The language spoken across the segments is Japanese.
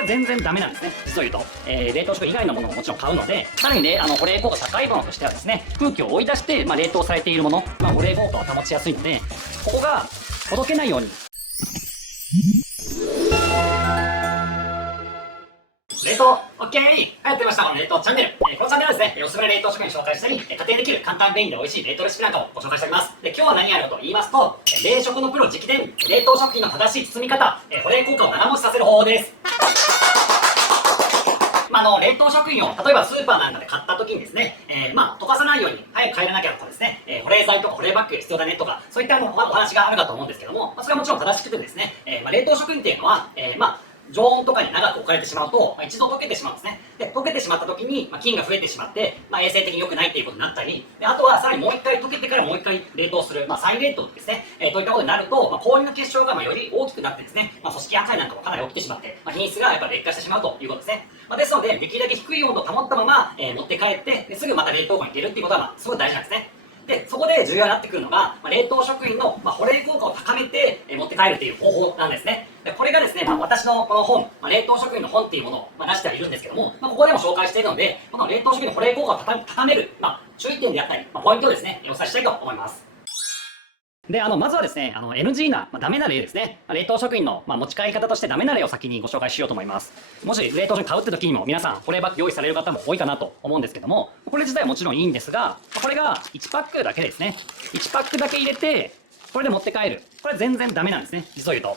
れ全然ダメなんですね、実を言うと。冷凍食品以外のものももちろん買うので、さらにね、保冷効果高いものとしてはですね、空気を追い出して、冷凍されているもの、保冷効果を保ちやすいので、ここがほどけないように。冷凍 OK！ やってました。この冷凍チャンネル。このチャンネルはですね、おすすめの冷凍食品を紹介したり、家庭でできる簡単便利で美味しい冷凍レシピなんかをご紹介しております。で、今日は何やるかと言いますと、冷食のプロ直伝、冷凍食品の正しい包み方、保冷効果を長持ちさせる方法です。冷凍食品を例えばスーパーなんかで買った時にですね、溶かさないように早く帰らなきゃとかですね、保冷剤とか保冷バッグ必要だねとか、そういったお話があるかと思うんですけども、それはもちろん正しくてですね、冷凍食品っていうのは、常温とかに長く置かれてしまうと、一度溶けてしまうんですね。で、溶けてしまった時に、菌が増えてしまって、衛生的に良くないっていうことになったり、であとはさらにもう一回溶けてからもう一回冷凍する、再冷凍ですね、といったことになると、氷の結晶がより大きくなってですね、組織破壊なんかもかなり起きてしまって、品質がやっぱ劣化してしまうということですね。ですので、できるだけ低い温度を保ったまま、持って帰って、ですぐまた冷凍庫に入れるっていうことは、すごい大事なんですね。で、そこで重要になってくるのが、冷凍食品の、保冷効果を高めて、持って帰るという方法なんですね。で、これがですね、私のこの本、冷凍食品の本っていうものを、出してはいるんですけども、ここでも紹介しているので、この冷凍食品の保冷効果を高める、注意点であったり、ポイントをですね、お伝えしたいと思います。で、まずはですね、NG な、ダメな例ですね。冷凍食品の、持ち帰り方としてダメな例を先にご紹介しようと思います。もし冷凍食品買うって時にも皆さん、保冷バッグ用意される方も多いかなと思うんですけども、これ自体はもちろんいいんですが、これが1パックだけですね。1パックだけ入れて、これで持って帰る。これ全然ダメなんですね、実を言うと。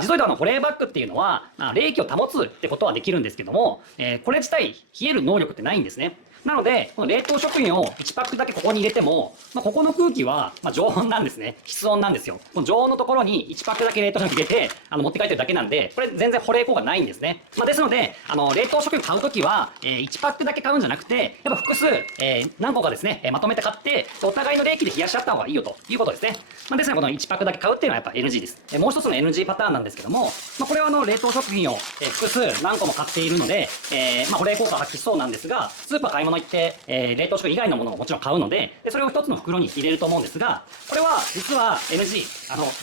実を言うと保冷バッグっていうのは、冷気を保つってことはできるんですけども、これ自体冷える能力ってないんですね。なので、この冷凍食品を1パックだけここに入れても、ここの空気は、常温なんですね。室温なんですよ。この常温のところに1パックだけ冷凍食品入れて、持って帰ってるだけなんで、これ全然保冷効果ないんですね。ですので、冷凍食品買うときは、1パックだけ買うんじゃなくて、やっぱ複数、何個かですね、まとめて買って、お互いの冷気で冷やし合った方がいいよということですね。ですので、この1パックだけ買うっていうのはやっぱ NG です。もう一つの NG パターンなんですけども、これは冷凍食品を、複数何個も買っているので、保冷効果発揮しそうなんですが、スーパー買い物行って、冷凍食品以外のものももちろん買うので、それを一つの袋に入れると思うんですが、これは実は NG。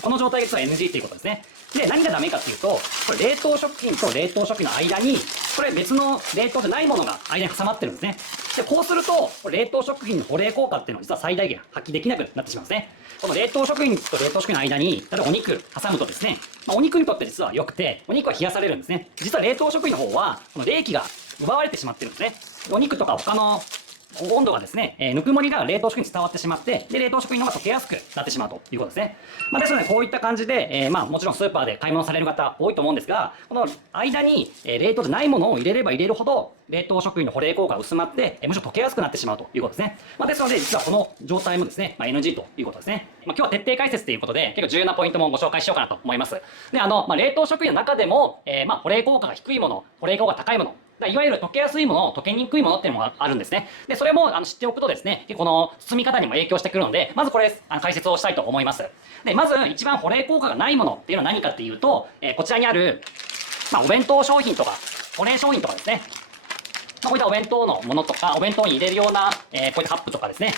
この状態が実は NG ということですね。で、何がダメかっていうと、これ冷凍食品と冷凍食品の間に、これ別の冷凍じゃないものが間に挟まってるんですね。で、こうすると、冷凍食品の保冷効果っていうのは実は最大限発揮できなくなってしまうんですね。この冷凍食品と冷凍食品の間に、例えばお肉挟むとですね、お肉にとって実は良くて、お肉は冷やされるんですね。実は冷凍食品の方は、この冷気が奪われてしまってるんですね。お肉とか他の温度がですね、ぬくもりが冷凍食品に伝わってしまって、で、冷凍食品の方が溶けやすくなってしまうということですね。ですので、こういった感じで、もちろんスーパーで買い物される方多いと思うんですが、この間に、冷凍じゃないものを入れれば入れるほど、冷凍食品の保冷効果が薄まって、むしろ溶けやすくなってしまうということですね。ですので、実はこの状態もですね、NG ということですね。今日は徹底解説ということで、結構重要なポイントもご紹介しようかなと思います。で、冷凍食品の中でも、保冷効果が低いもの、保冷効果が高いもの、いわゆる溶けやすいもの、溶けにくいものっていうのがあるんですね。で、それも知っておくとですね、この包み方にも影響してくるので、まずこれ解説をしたいと思います。で、まず一番保冷効果がないものっていうのは何かっていうと、こちらにある、お弁当商品とか、保冷商品とかですね。こういったお弁当のものとか、お弁当に入れるような、こういったカップとかですね、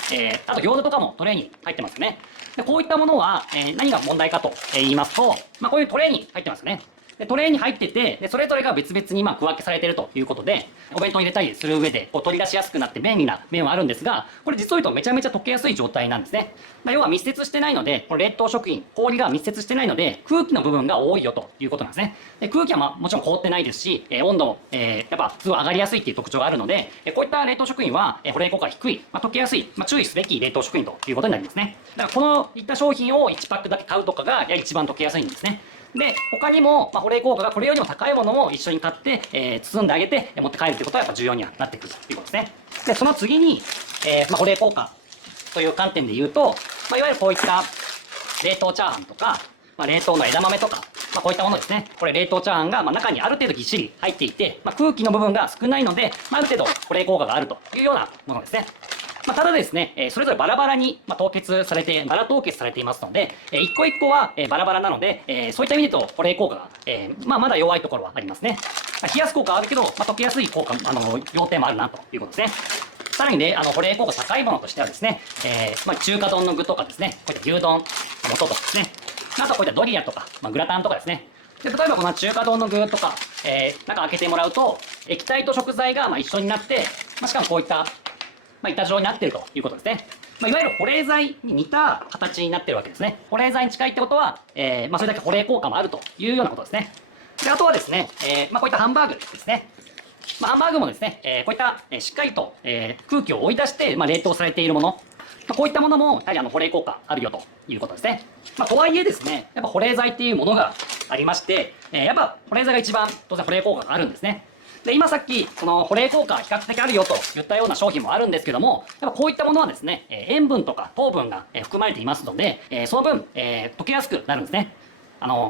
あと餃子とかもトレーに入ってますよね。で、こういったものは、何が問題かと言いますと、こういうトレーに入ってますよね。で、トレーに入ってて、でそれぞれが別々に区分けされているということで、お弁当に入れたりする上で取り出しやすくなって便利な面はあるんですが、これ実を言うとめちゃめちゃ溶けやすい状態なんですね。要は密接してないので、この冷凍食品、氷が密接してないので、空気の部分が多いよということなんですね。で、空気はもちろん凍ってないですし、温度も、やっぱすごい上がりやすいっていう特徴があるので、こういった冷凍食品は、保冷効果が低い、溶けやすい、注意すべき冷凍食品ということになりますね。だからこのいった商品を1パックだけ買うとかが一番溶けやすいんですね。で、他にも、保冷効果がこれよりも高いものも一緒に買って、包んであげて持って帰るということはやっぱ重要にはなってくるということですね。で、その次に、保冷効果という観点で言うと、いわゆるこういった冷凍チャーハンとか、冷凍の枝豆とか、こういったものですね。これ冷凍チャーハンが、中にある程度ぎっしり入っていて、空気の部分が少ないので、ある程度保冷効果があるというようなものですね。ただですね、それぞれバラバラに、バラ凍結されていますので、一個一個は、バラバラなので、そういった意味で言うと保冷効果が、まだ弱いところはありますね。冷やす効果はあるけど、溶けやすい効果、要点もあるなということですね。さらにね、保冷効果高いものとしてはですね、中華丼の具とかですね、こういった牛丼の素とかですね、あとこういったドリアとか、グラタンとかですね、で、例えばこの中華丼の具とか、中開けてもらうと、液体と食材が一緒になって、しかもこういった、板状になっているということですね。いわゆる保冷剤に似た形になってるわけですね。保冷剤に近いってことは、それだけ保冷効果もあるというようなことですね。で、あとはですね、こういったハンバーグですね。ハンバーグもですね、こういった、しっかりと、空気を追い出して、冷凍されているもの。こういったものも、やはり保冷効果あるよということですね。とはいえですね、やっぱ保冷剤っていうものがありまして、やっぱ保冷剤が一番当然保冷効果があるんですね。で、今さっき、その保冷効果比較的あるよと言ったような商品もあるんですけども、やっぱこういったものはですね、塩分とか糖分が含まれていますので、その分、溶けやすくなるんですね。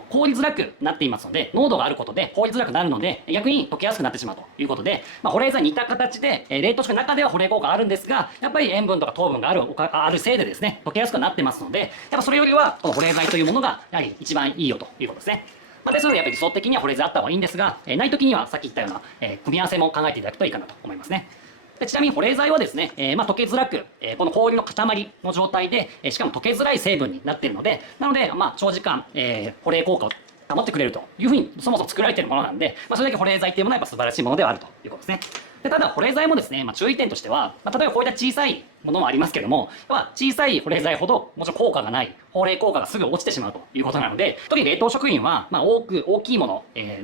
凍りづらくなっていますので、濃度があることで凍りづらくなるので、逆に溶けやすくなってしまうということで、保冷剤に似た形で、冷凍食の中では保冷効果あるんですが、やっぱり塩分とか糖分があるせいでですね、溶けやすくなってますので、やっぱそれよりは、この保冷剤というものが、やはり一番いいよということですね。ですので、やっぱり理想的には保冷剤あった方がいいんですが、ない時にはさっき言ったような、組み合わせも考えていただくといいかなと思いますね。でちなみに保冷剤はですね、溶けづらく、この氷の塊の状態で、しかも溶けづらい成分になっているので、長時間、保冷効果を保ってくれるというふうにそもそも作られているものなんで、それだけ保冷剤っていうものはやっぱ素晴らしいものではあるということですね。でただ保冷剤もですね、注意点としては、例えばこういった小さいものもありますけども、小さい保冷剤ほどもちろん効果がない、保冷効果がすぐ落ちてしまうということなので、特に冷凍食品は、大きいもの、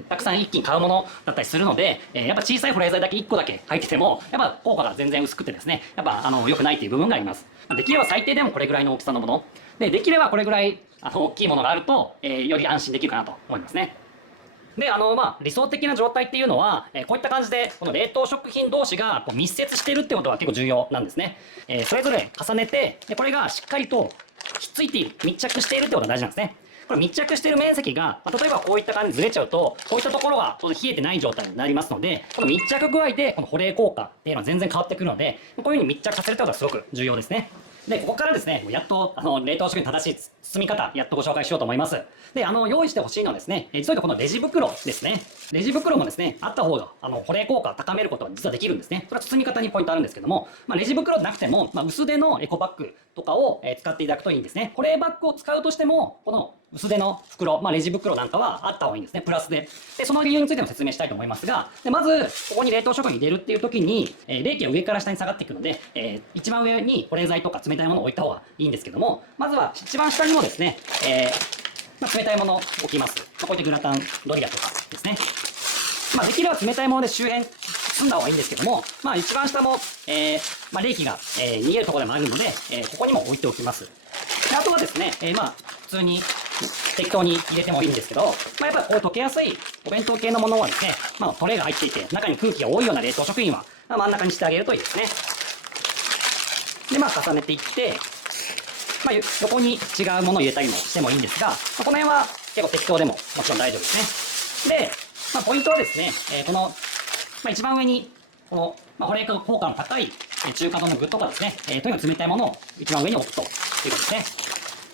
たくさん一気に買うものだったりするので、やっぱ小さい保冷剤だけ1個だけ入ってても、やっぱ効果が全然薄くてですね、やっぱ良くないという部分があります。できれば最低でもこれぐらいの大きさのもの、できればこれぐらい大きいものがあると、より安心できるかなと思いますね。で、理想的な状態っていうのは、こういった感じで、この冷凍食品同士が密接しているってことが結構重要なんですね。それぞれ重ねて、これがしっかりとひっついている、密着しているってことが大事なんですね。これ密着している面積が、例えばこういった感じでずれちゃうと、こういったところが冷えてない状態になりますので、この密着具合でこの保冷効果っていうのは全然変わってくるので、こういうふうに密着させるってことがすごく重要ですね。で、ここからですね、やっと、冷凍食品の正しい包み方、やっとご紹介しようと思います。で、用意してほしいのはですね、実を言うとこのレジ袋ですね。レジ袋もですね、あった方が、保冷効果を高めることが実はできるんですね。それは包み方にポイントあるんですけども、レジ袋なくても、薄手のエコバッグとかを、使っていただくといいんですね。保冷バッグを使うとしても、この薄手の袋、レジ袋なんかはあった方がいいんですね。プラスで。で、その理由についても説明したいと思いますが、でまず、ここに冷凍食品入れるっていう時に、冷気が上から下に下がっていくので、一番上に保冷剤とか冷たいものを置いた方がいいんですけども、まずは一番下にもですね、冷たいものを置きます。こうやってグラタンドリアとかですね。できれば冷たいもので周辺包んだ方がいいんですけども、一番下も、冷気が、逃げるところでもあるので、ここにも置いておきます。であとはですね、普通に適当に入れてもいいんですけど、やっぱりこういう溶けやすいお弁当系のものはですね、トレイが入っていて、中に空気が多いような冷凍食品は、真ん中にしてあげるといいですね。で、重ねていって、横に違うものを入れたりもしてもいいんですが、この辺は結構適当でももちろん大丈夫ですね。で、ポイントはですね、この、一番上に、この、保冷効果の高い中華丼の具とかですね、とにかく冷たいものを一番上に置くということですね。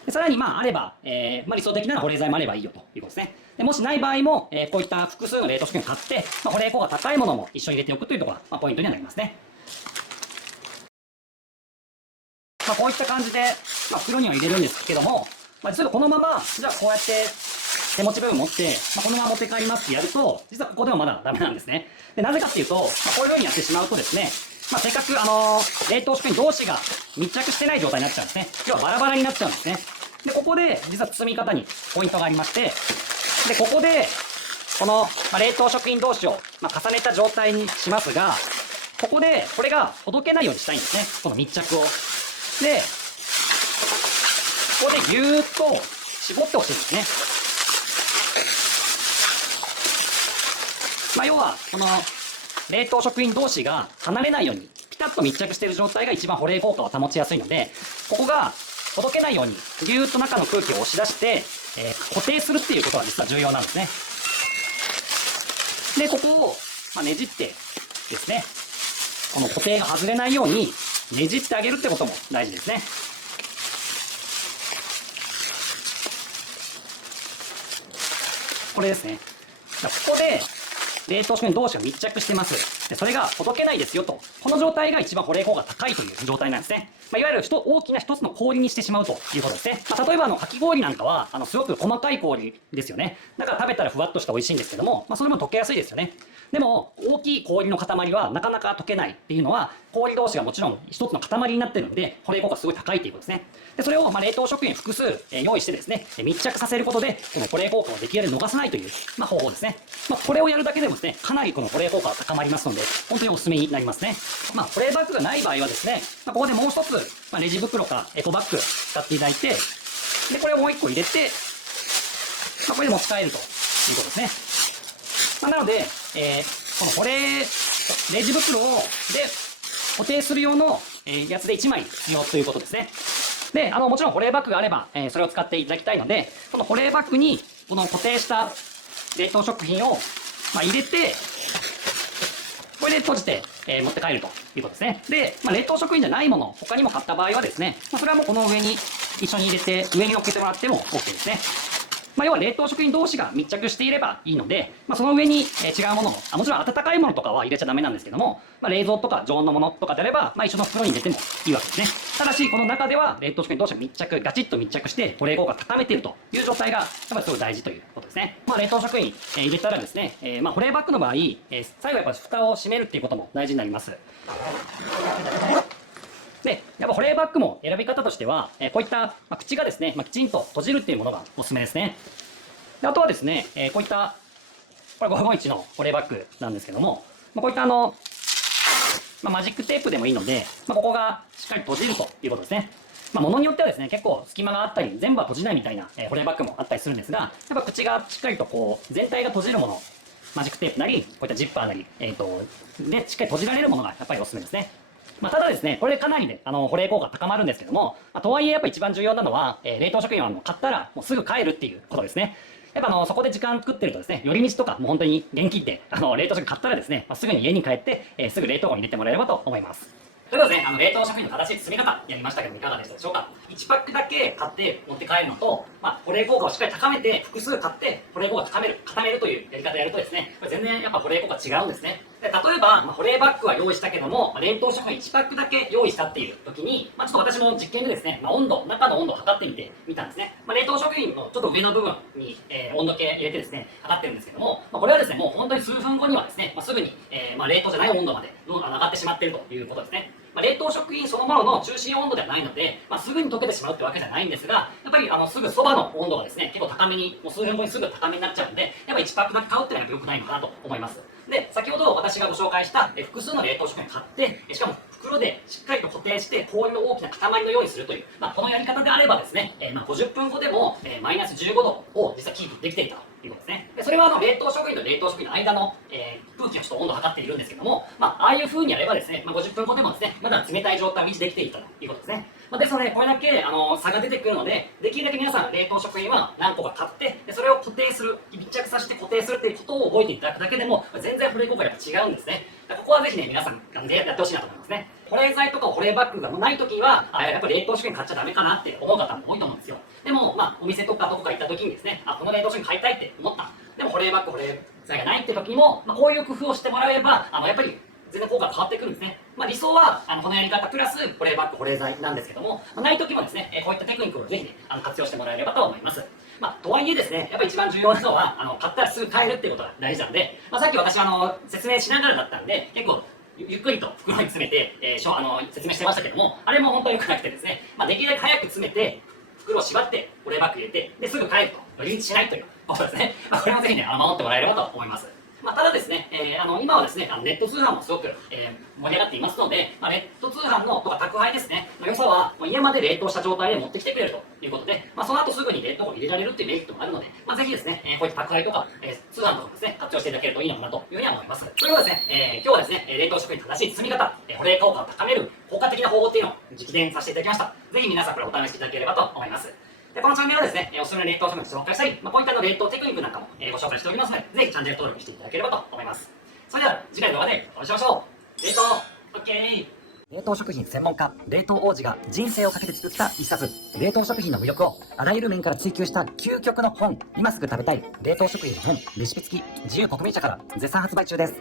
でさらに、あれば、理想的な保冷剤もあればいいよということですね。でもしない場合も、こういった複数の冷凍食品を買って、保冷効果高いものも一緒に入れておくというところが、ポイントにはなりますね。こういった感じで、袋には入れるんですけども、実はこのまま、じゃあこうやって手持ち部分持って、このまま持って帰りますってやると、実はここではまだダメなんですね。でなぜかっていうと、こういう風にやってしまうとですね、せっかく冷凍食品同士が密着してない状態になっちゃうんですね。要はバラバラになっちゃうんですね。で、ここで実は包み方にポイントがありまして、で、ここで、この、冷凍食品同士を、重ねた状態にしますが、ここで、これがほどけないようにしたいんですね。この密着を。で、ここでぎゅーっと絞ってほしいんですね。要は、この冷凍食品同士が離れないように、ピタッと密着している状態が一番保冷効果を保ちやすいので、ここがほどけないように、ぎゅーっと中の空気を押し出して、固定するっていうことが実は重要なんですね。で、ここを、ねじってですね、この固定が外れないようにねじってあげるってことも大事ですね。これですね。ここで、冷凍食品同士が密着してます。でそれがほどけないですよと。この状態が一番保冷効果が高いという状態なんですね。いわゆる大きな一つの氷にしてしまうということですね。例えばかき氷なんかは、すごく細かい氷ですよね。だから食べたらふわっとして美味しいんですけども、それも溶けやすいですよね。でも、大きい氷の塊はなかなか溶けないっていうのは、氷同士がもちろん一つの塊になってるんで、保冷効果がすごい高いということですね。で、それを冷凍食品複数用意してですね、密着させることで、この保冷効果をできるだけ逃さないという、方法ですね。これをやるだけでもですね、かなりこの保冷効果が高まりますので、本当におすすめになりますね。保冷バッグがない場合はですね、ここでもう一つ、レジ袋かエコバッグ使っていただいて、で、これをもう一個入れて、これで持ち帰るということですね。なので、このレジ袋で固定する用のやつで1枚必要ということですね。で、もちろん保冷バッグがあれば、それを使っていただきたいので、この保冷バッグにこの固定した冷凍食品を入れて、これで閉じて、持って帰るということですね。で、冷凍食品じゃないもの、他にも買った場合はですね、それはもうこの上に一緒に入れて、上に乗っけてもらっても OK ですね。要は冷凍食品同士が密着していればいいので、その上に違うものもちろん温かいものとかは入れちゃダメなんですけども、冷蔵とか常温のものとかであれば、一緒の袋に入れてもいいわけですね。ただし、この中では冷凍食品同士が密着、ガチッと密着して、保冷効果を高めているという状態が、やっぱりすごい大事ということですね。冷凍食品入れたらですね、保冷バッグの場合、最後やっぱり蓋を閉めるっていうことも大事になります。で、やっぱ保冷バッグも選び方としては、こういった、口がですね、きちんと閉じるっていうものがおすすめですね。であとはですね、こういった、これ551の保冷バッグなんですけども、こういったマジックテープでもいいので、ここがしっかり閉じるということですね。物によってはですね、結構隙間があったり、全部は閉じないみたいな、保冷バッグもあったりするんですが、やっぱ口がしっかりとこう、全体が閉じるもの、マジックテープなり、こういったジッパーなり、で、しっかり閉じられるものがやっぱりおすすめですね。ただですね、これでかなりね、保冷効果高まるんですけども、とはいえやっぱ一番重要なのは、冷凍食品を買ったらもうすぐ帰るっていうことですね。やっぱそこで時間作ってるとですね、寄り道とかもう本当に現金で、冷凍食品買ったらですね、すぐに家に帰って、すぐ冷凍庫に入れてもらえればと思います。ということでね、冷凍食品の正しい包み方やりましたけどもいかがでしたでしょうか。1パックだけ買って持って帰るのと、保冷効果をしっかり高めて、複数買って保冷効果を固めるというやり方をやるとですね、これ全然やっぱ保冷効果違うんですね。で例えば、保冷バッグは用意したけども、冷凍食品1パックだけ用意したっていう時に、ちょっと私も実験でですね、中の温度を測ってみたんですね。冷凍食品のちょっと上の部分に、温度計入れてですね、測ってるんですけども、これはですね、もう本当に数分後にはですね、すぐに、冷凍じゃない温度まで上がってしまっているということですね。冷凍食品そのものの中心温度ではないので、すぐに溶けてしまうってわけじゃないんですが、やっぱりすぐそばの温度がですね、結構高めに、もう数分後にすぐ高めになっちゃうんで、やっぱ1パックだけ買うっていうのは良くないのかなと思います。で、先ほど私がご紹介した複数の冷凍食品を買って、しかも袋でしっかりと固定して氷の大きな塊のようにするという、このやり方であればですね、50分後でもマイナス15度を実はキープできていたということですね。でそれは冷凍食品と冷凍食品の間の、空気のちょっと温度を測っているんですけども、ああいう風にやればですね、50分後でもですね、まだ冷たい状態を維持できていたということですね。ですので、これだけ差が出てくるので、できるだけ皆さん冷凍食品は何個か買って、それを固定する、密着させて固定するっていうことを覚えていただくだけでも、全然保冷効果がやっぱ違うんですね。ここはぜひね、皆さんやってほしいなと思いますね。保冷剤とか保冷バッグがないときは、やっぱり冷凍食品買っちゃダメかなって思う方も多いと思うんですよ。でも、お店とかどこか行ったときにですね、この冷凍食品買いたいって思った。でも保冷バッグ、保冷剤がないって時にも、こういう工夫をしてもらえれば、やっぱり全然効果が変わってくるんですね。理想はこのやり方プラス保冷バッグ、保冷剤なんですけども、ない時もですね、こういったテクニックをぜひね、活用してもらえればと思います。とはいえですね、やっぱり一番重要なのは、買ったらすぐ買えるっていうことが大事なので、さっき私は説明しながらだったんで、結構ゆっくりと袋に詰めて、説明してましたけども、あれも本当に良くなくてですね、できるだけ早く詰めて、袋を縛って保冷バッグ入れて、ですぐ帰ると、寄り道しないということですね。これもぜひね、守ってもらえればと思います。ただですね、今はですね、ネット通販もすごく、盛り上がっていますので、ネット通販のとか宅配ですね、良さは家まで冷凍した状態で持ってきてくれるということで、その後すぐに冷凍庫に入れられるっていうメリットもあるので、ぜひですね、こういった宅配とか、通販とかですね、活用していただけるといいのかなというふうには思います。それではですね、今日はですね、冷凍食品正しい包み方、保冷効果を高める効果的な方法っていうのを実演させていただきました。ぜひ皆さんこれをお試しいただければと思います。でこのチャンネルはですね、おすすめの冷凍食品を紹介したり、ポイントの冷凍テクニックなんかもご紹介しておりますので、ぜひチャンネル登録していただければと思います。それでは次回の動画でお会いしましょう。冷凍 OK! 冷凍食品専門家、冷凍王子が人生をかけて作った一冊。冷凍食品の魅力をあらゆる面から追求した究極の本。今すぐ食べたい冷凍食品の本、レシピ付き、自由国民社から絶賛発売中です。